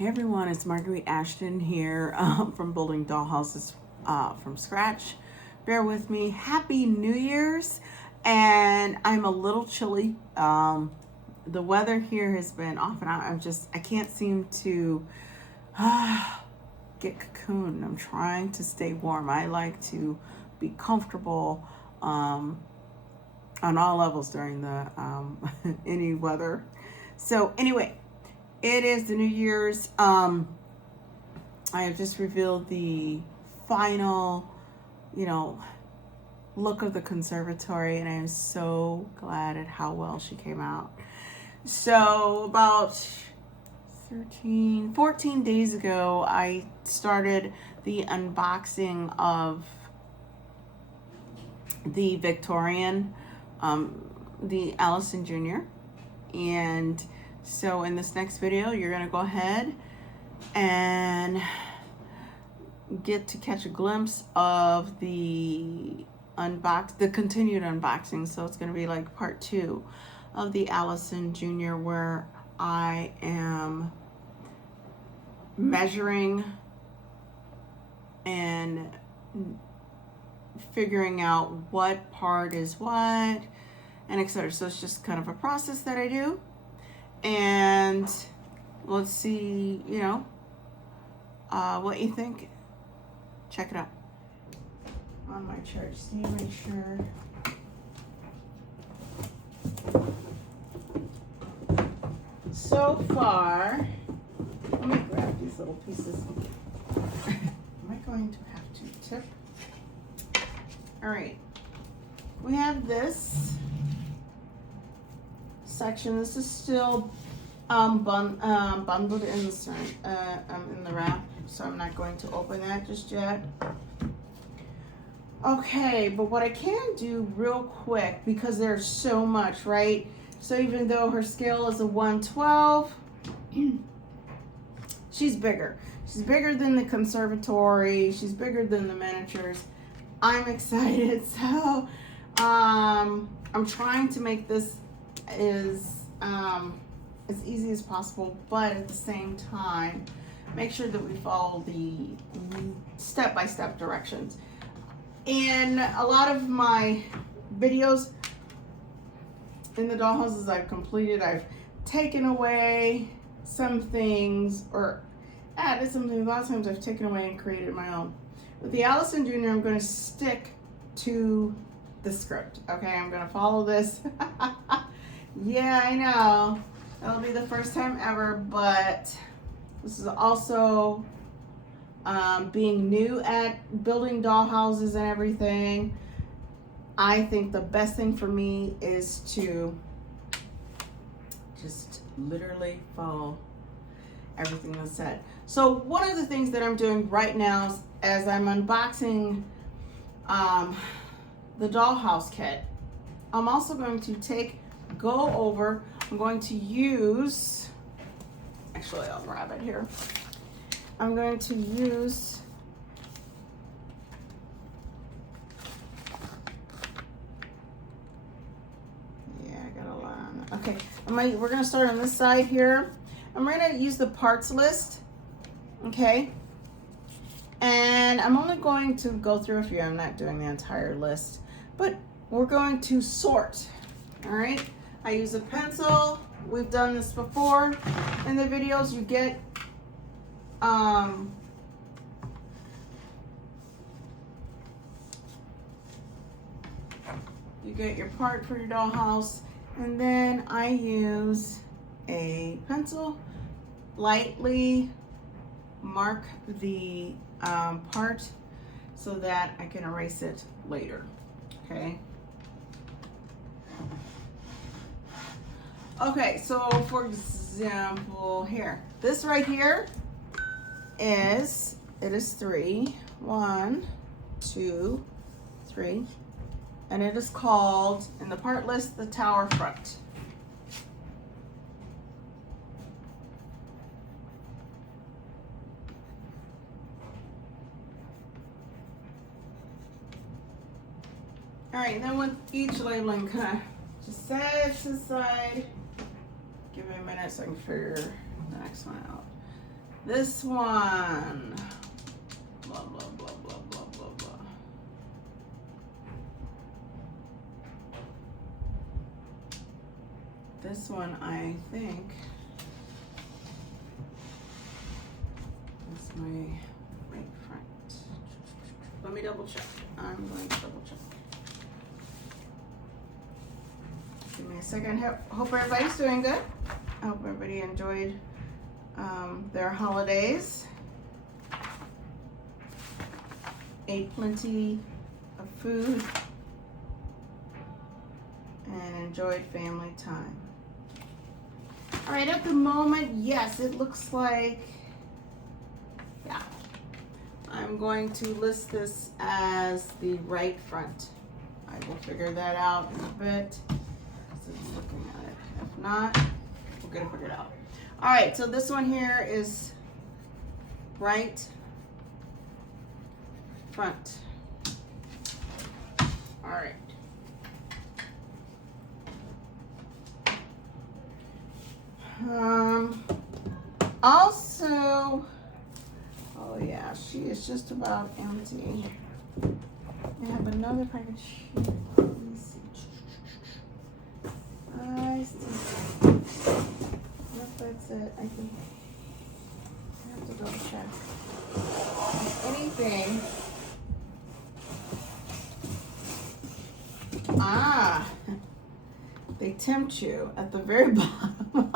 Hey everyone, it's Marguerite Ashton here from building dollhouses from scratch. Bear with me. Happy New Year's, and I'm a little chilly. The weather here has been off and on. I can't seem to get cocooned. I'm trying to stay warm. I like to be comfortable on all levels during the any weather. So anyway, it is the New Year's. I have just revealed the final, look of the conservatory, and I am so glad at how well she came out. So about 14 days ago, I started the unboxing of the Victorian, the Alison Jr. And so in this next video, you're going to go ahead and get to catch a glimpse of the continued unboxing. So it's going to be like part 2 of the Alison Jr., where I am measuring and figuring out what part is what and etc. So it's just kind of a process that I do. And let's see, what you think. Check it out. On my chart, so you make sure. So far, let me grab these little pieces. Am I going to have to tip? All right. We have this section. This is still bundled in the wrap, so I'm not going to open that just yet. Okay, but what I can do real quick, because there's so much, right? So even though her scale is a 112, she's bigger. She's bigger than the conservatory. She's bigger than the miniatures. I'm excited. So I'm trying to make this as easy as possible, but at the same time, make sure that we follow the step-by-step directions. In a lot of my videos in the dollhouses I've completed, I've taken away some things or added some things. A lot of times I've taken away and created my own. With the Alison Jr., I'm going to stick to the script. Okay, I'm going to follow this. Yeah, I know. That'll be the first time ever, but this is also being new at building dollhouses and everything. I think the best thing for me is to just literally follow everything that's said. So one of the things that I'm doing right now as I'm unboxing the dollhouse kit, I'm also going to I'm going to use, actually I'll grab it here. I'm going to use I got a lot on that. Okay, we're going to start on this side here. I'm going to use the parts list, okay? And I'm only going to go through a few. I'm not doing the entire list, but we're going to sort, all right? I use a pencil. We've done this before in the videos. You get your part for your dollhouse, and then I use a pencil, lightly mark the part so that I can erase it later, okay? Okay, so for example, here, this right here is 3, 1, 2, 3, and it is called, in the part list, the tower front. All right, then with each labeling, kind of just set to the side. Give me a minute so I can figure the next one out. This one. Blah, blah, blah, blah, blah, blah, blah. This one, I think, is my right front. Let me double check. I'm going to double check. Give me a second. Hope everybody's doing good. I hope everybody enjoyed their holidays. Ate plenty of food and enjoyed family time. All right, at the moment, yes, it looks like, yeah. I'm going to list this as the right front. I will figure that out in a bit. So just looking at it. If not, we're gonna figure it out. All right, so this one here is right front. All right. Also, oh yeah, she is just about empty. I have another package here. Let me see. I see. Yep, that's it. I think I have to double check. If anything. They tempt you at the very bottom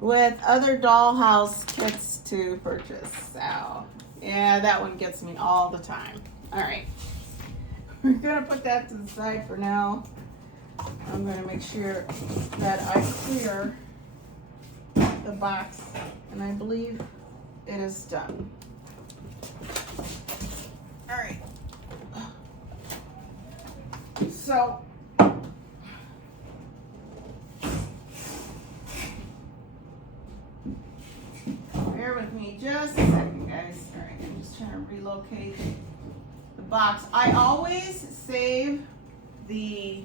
with other dollhouse kits to purchase. So, yeah, that one gets me all the time. All right, we're gonna put that to the side for now. I'm gonna make sure that I clear the box, and I believe it is done. All right. So, bear with me just a second, guys. All right, I'm just trying to relocate the box. I always save the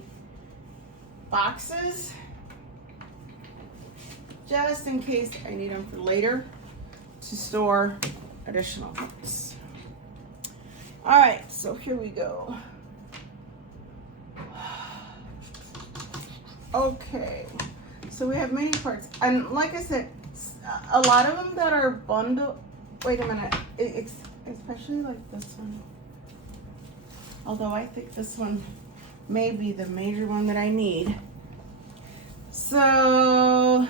boxes just in case I need them for later to store additional things. All right, so here we go. Okay, so we have many parts, and like I said, a lot of them that are bundled. Wait a minute, especially like this one. Although I think this one may be the major one that I need. So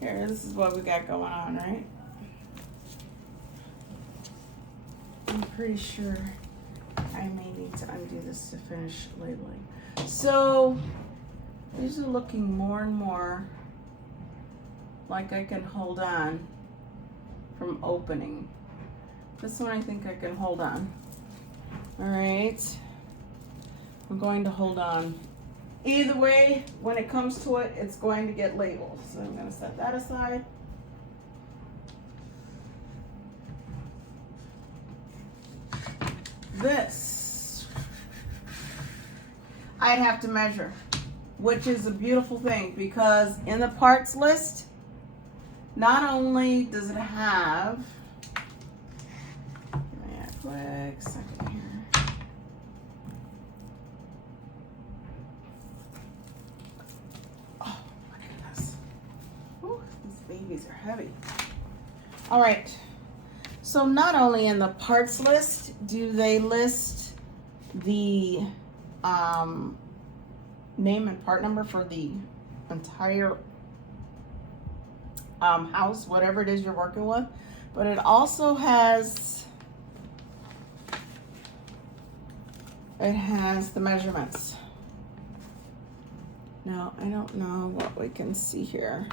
here, this is what we got going on, right? I'm pretty sure I may need to undo this to finish labeling. So these are looking more and more like I can hold on from opening. This one I think I can hold on. All right, I'm going to hold on. Either way, when it comes to it, it's going to get labeled. So I'm going to set that aside. This, I'd have to measure, which is a beautiful thing because in the parts list, not only does it have, give me a quick second here. Oh my goodness. Ooh, these babies are heavy. All right. So not only in the parts list do they list the name and part number for the entire house, whatever it is you're working with, but it also has the measurements. Now I don't know what we can see here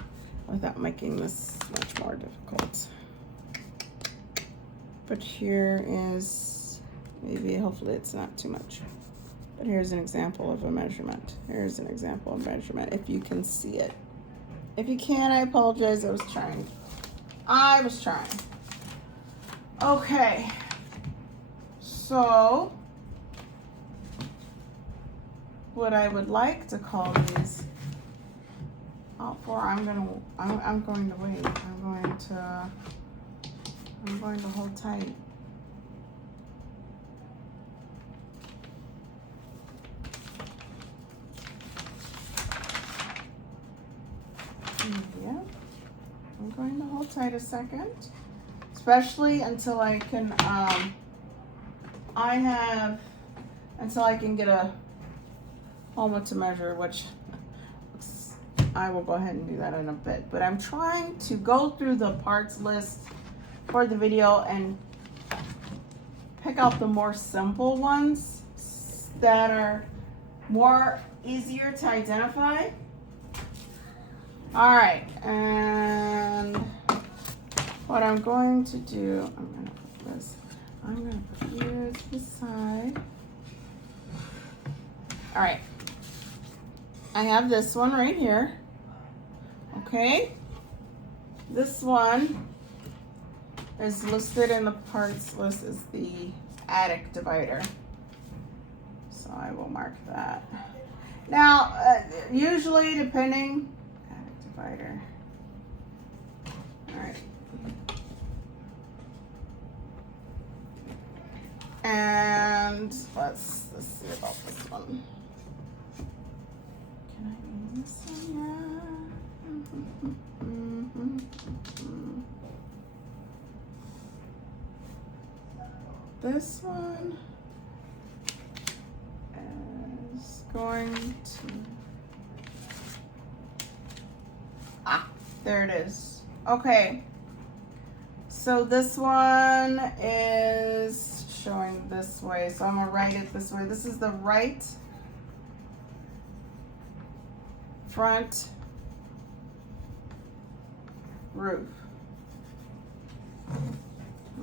without making this much more difficult. But here is, maybe, hopefully it's not too much. But here's an example of a measurement. Here's an example of measurement, if you can see it. If you can't, I apologize, I was trying. Okay, so what I would like to call these I'm going to wait. I'm going to hold tight. Yeah, I'm going to hold tight a second, especially until I can, until I can get a moment to measure, which I will go ahead and do that in a bit. But I'm trying to go through the parts list for the video and pick out the more simple ones that are more easier to identify. All right, and what I'm going to do, I'm gonna put you to the side. All right, I have this one right here. Okay, this one is listed in the parts list as the attic divider, so I will mark that. Now, usually depending, attic divider. All right. And let's see about this one. Can I use this one? Yeah. This one is going to, there it is. Okay, so this one is showing this way, so I'm gonna write it this way. This is the right front roof.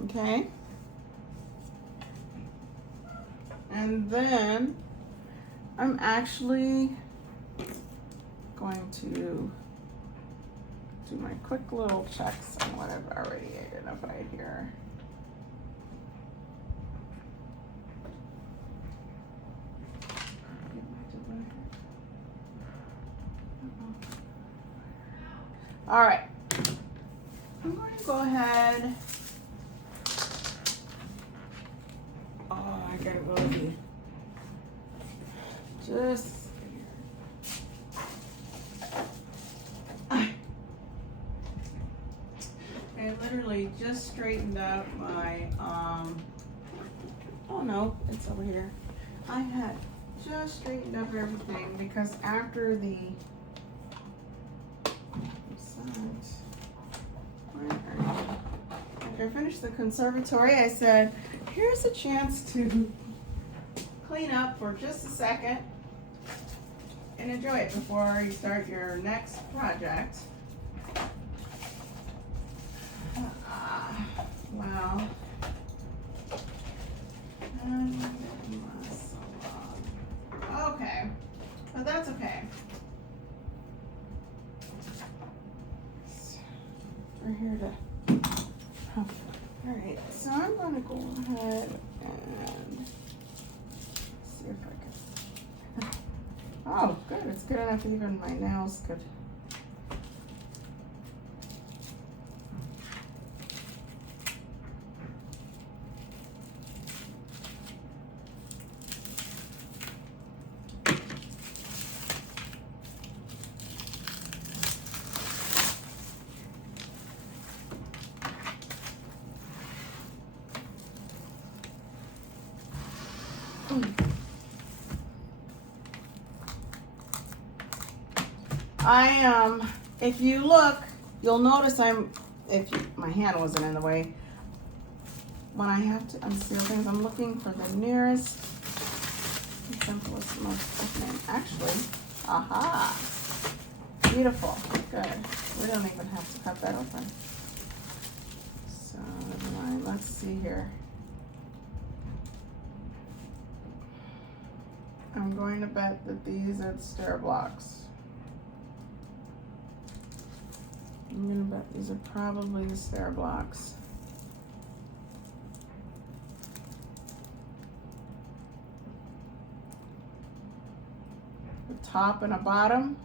Okay, and then I'm actually going to do my quick little checks on what I've already identified here. All right, I'm going to go ahead. Oh, I gotta go be just. I literally just straightened out my, oh no, it's over here. I had just straightened up everything because after the, after I finished the conservatory, I said, here's a chance to clean up for just a second and enjoy it before you start your next project. Wow. Okay, but that's okay. We're here to. Oh. All right, so I'm going to go ahead and see if I can. Oh, good. It's good enough. Even my nails could. If you look, you'll notice my hand wasn't in the way. When I have to unseal things, I'm looking for the nearest, simplest, most opening. Actually, aha, beautiful, good. We don't even have to cut that open. So, never mind, let's see here. I'm going to bet that these are the stair blocks. I'm gonna bet these are probably the stair blocks. The top and a bottom.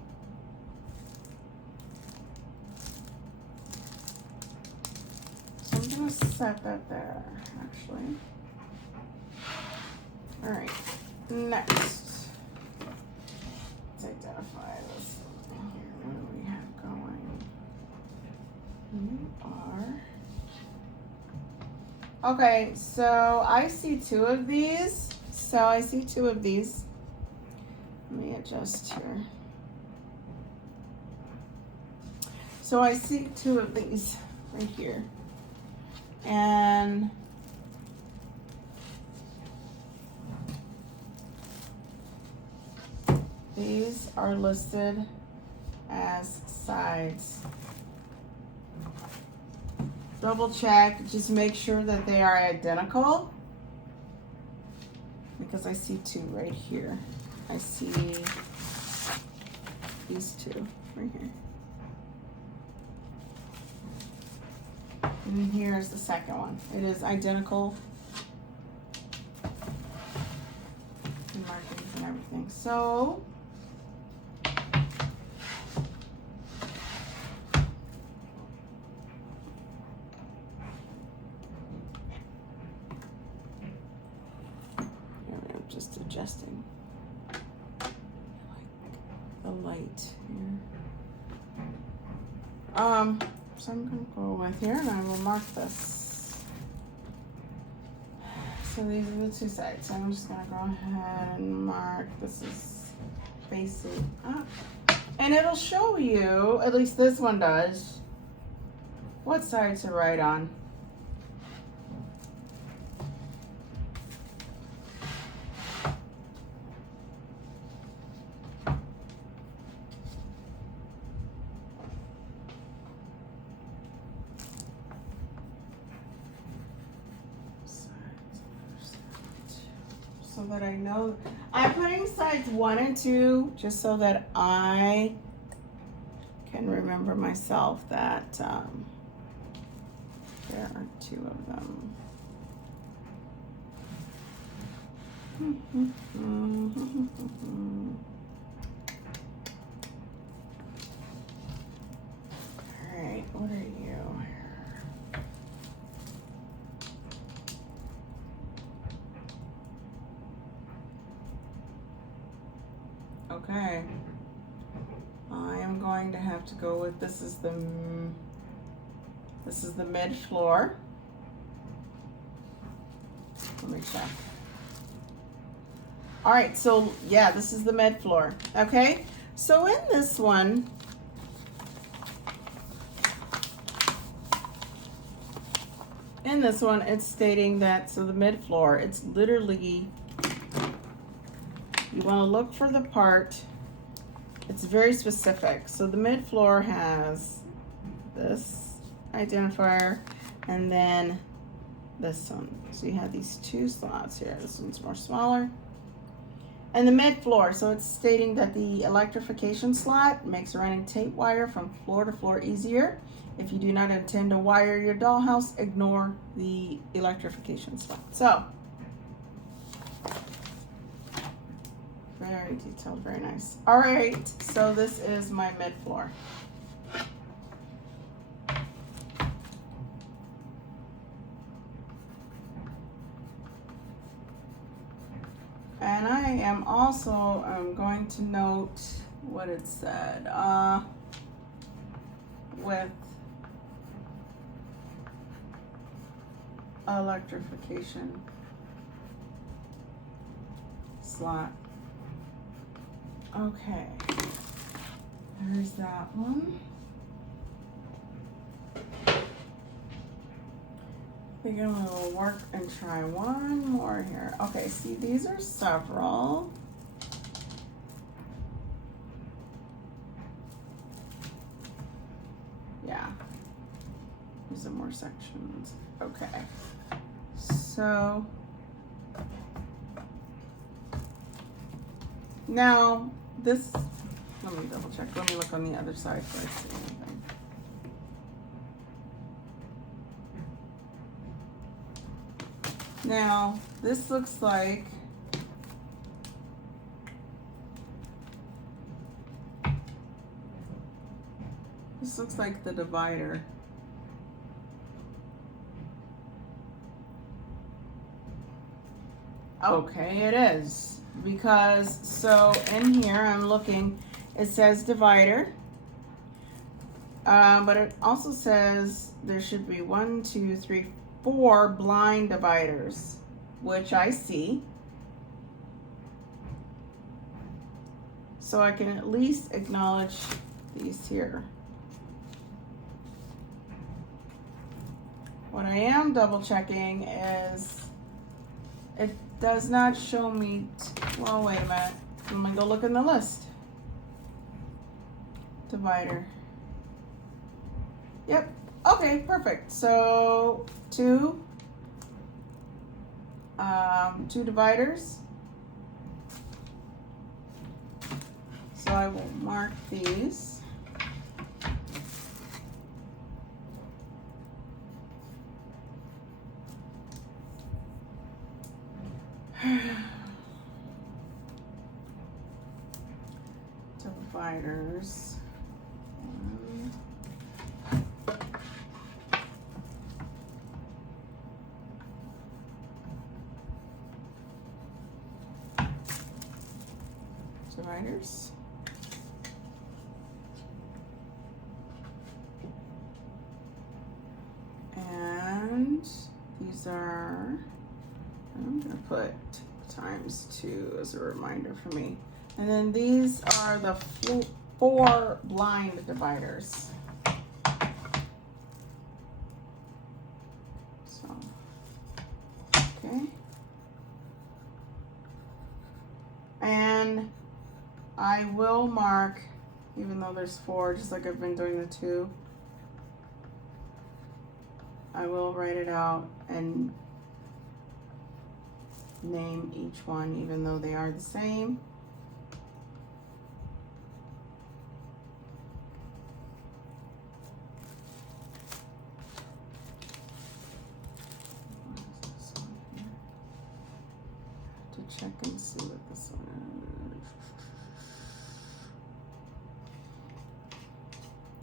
set that there, actually. All right, next, let's identify this one here. What do we have going? You are, okay, so I see two of these. Let me adjust here. So I see two of these right here. And these are listed as sides. Double check, just make sure that they are identical, because I see two right here. I see these two right here. And here's the second one. It is identical. And markings and everything. So I'm just adjusting the light here. So I'm going to go with here and I will mark this. So these are the two sides. So I'm just going to go ahead and mark. This is facing up. And it'll show you, at least this one does, what side to write on. So that I know, I'm putting sides 1 and 2 just so that I can remember myself that there are two of them. All right, what are you? Okay, I am going to have to go with, this is the mid floor. Let me check. All right, so yeah, this is the mid floor. Okay, so in this one, it's stating that, so the mid floor, it's literally, you want to look for the part, it's very specific. So the mid floor has this identifier and then this one. So you have these two slots here. This one's more smaller. And the mid floor, so it's stating that the electrification slot makes running tape wire from floor to floor easier. If you do not intend to wire your dollhouse, ignore the electrification slot. So, very detailed, very nice. All right, so this is my mid floor. And I am also going to note what it said with electrification slot. Okay, there's that one. I think I'm gonna work and try one more here. Okay, see, these are several. Yeah, these are more sections. Okay, so now this, let me double check. Let me look on the other side if I see anything. Now, this looks like the divider. Okay, it is. Because, so in here, I'm looking, it says divider. But it also says there should be 1, 2, 3, 4 blind dividers, which I see. So I can at least acknowledge these here. What I am double checking is it does not show me, well, wait a minute. Let me go look in the list. Divider. Yep. Okay, perfect. So two dividers. So I will mark these. Dividers. Dividers. And these are, I'm gonna put ×2 as a reminder for me. And then these are the 4 blind dividers. So, okay. And I will mark, even though there's 4, just like I've been doing the 2, I will write it out and name each one, even though they are the same. To check and see what this one is.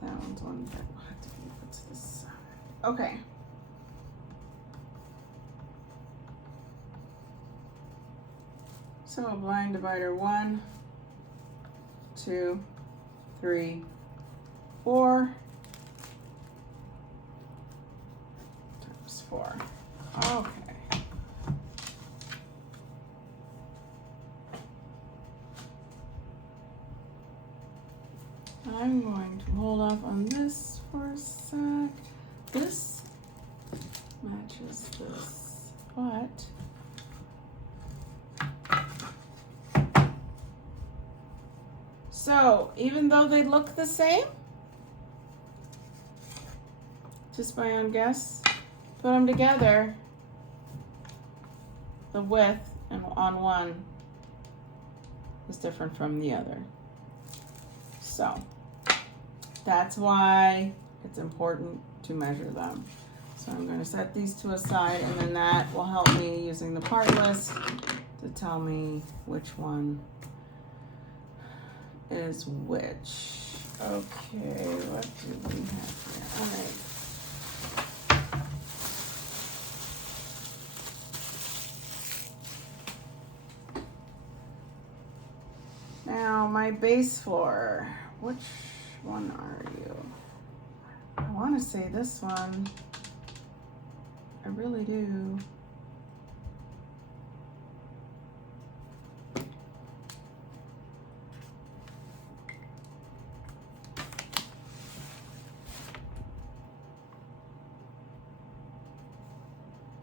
That one's one that will have to be put to the side. Okay. So a blind divider 1, 2, 3, 4 times 4. Okay. I'm going to hold off on this for a sec. This matches this, but so even though they look the same, just my own guess, put them together, the width on one is different from the other. So that's why it's important to measure them. So I'm going to set these to a side, and then that will help me using the part list to tell me which one is which. Okay, what do we have here? All right. Now my base floor, which one are you? I want to say this one. I really do.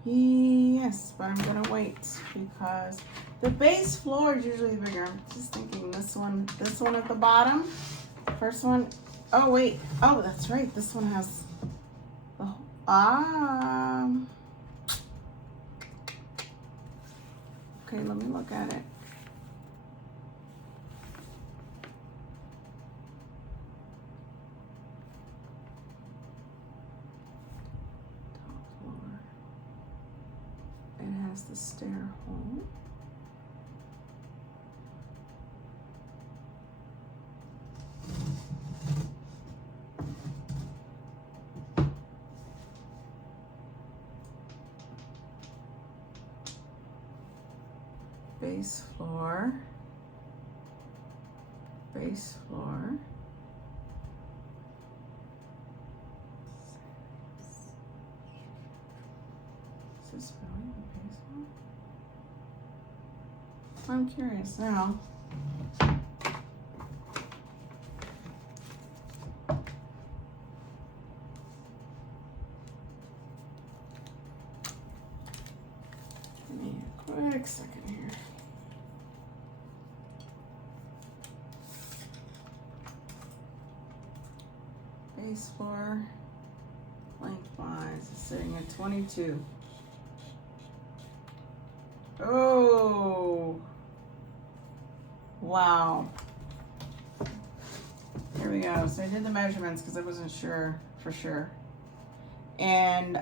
Yes, but I'm gonna wait because the base floor is usually bigger. I'm just thinking this one at the bottom. First one, oh wait, oh that's right, this one has the okay, let me look at it. Top floor. It has the stair hole. base floor, base floor. Is this really the base floor? I'm curious now. Give me a quick second here. Base floor lengthwise is sitting at 22. Oh, wow. Here we go. So I did the measurements because I wasn't sure for sure. And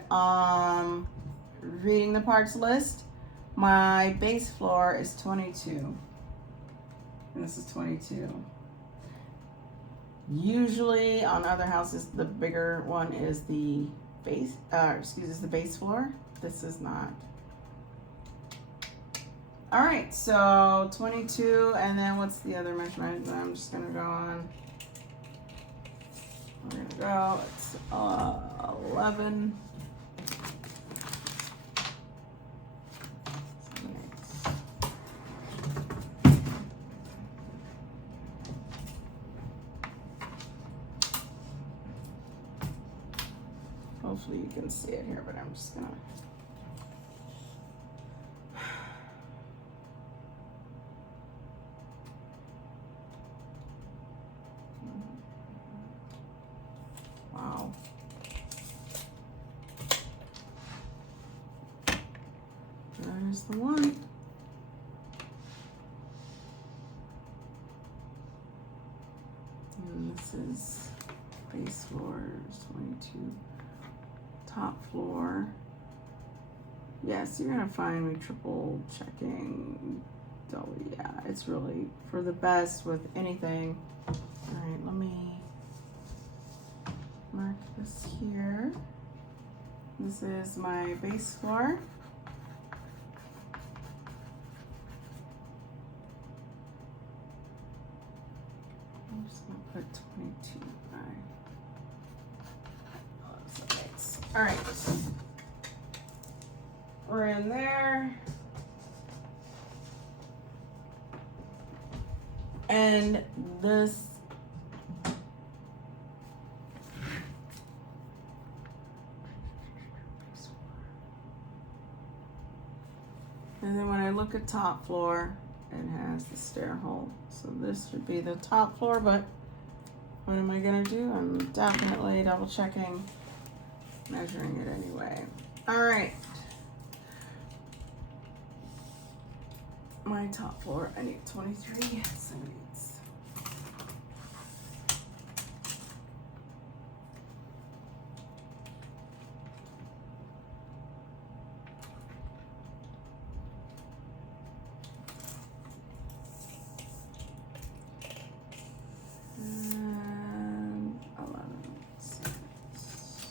reading the parts list, my base floor is 22. And this is 22. Usually on other houses, the bigger one is the base, the base floor. This is not. All right, so 22, and then what's the other measurement? I'm just gonna go on. We're gonna go, it's 11. 7, 8. Hopefully you can see it here, but I'm just gonna. Wow. There's the one. And this is base floor, 22. Top floor. Yes, you're gonna find me triple checking. Yeah, it's really for the best with anything. All right, let me mark this here. This is my base floor. I'm just gonna put 22 by. All right, we're in there. And this and then when I look at top floor, it has the stair hole. So this should be the top floor, but what am I gonna do? I'm definitely double checking, measuring it anyway. All right. My top floor, I need 23 centimeters. And 11 centimeters.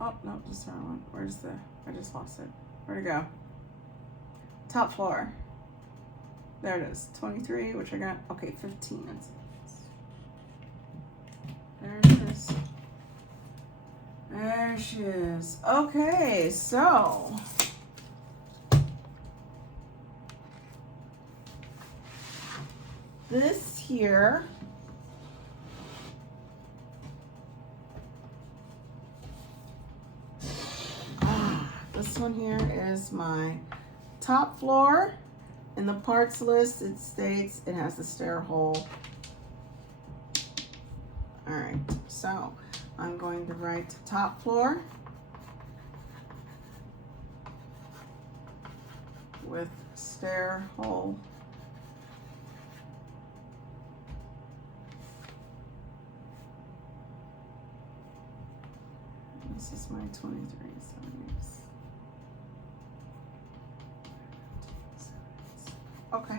Oh, no, just the wrong one. Where's the, I just lost it. Where'd it go? Top floor. There it is. 23, which I got. Okay, 15 inches. There it is. There she is. Okay, so this here this one here is my top floor. In the parts list, it states it has the stair hole. All right, so I'm going to write top floor with stair hole. This is my 23 centimeters. Okay.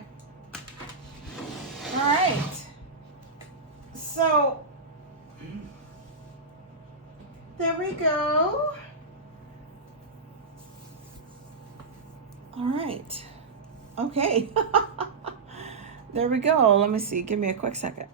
All right. So there we go. All right. Okay. There we go. Let me see. Give me a quick second.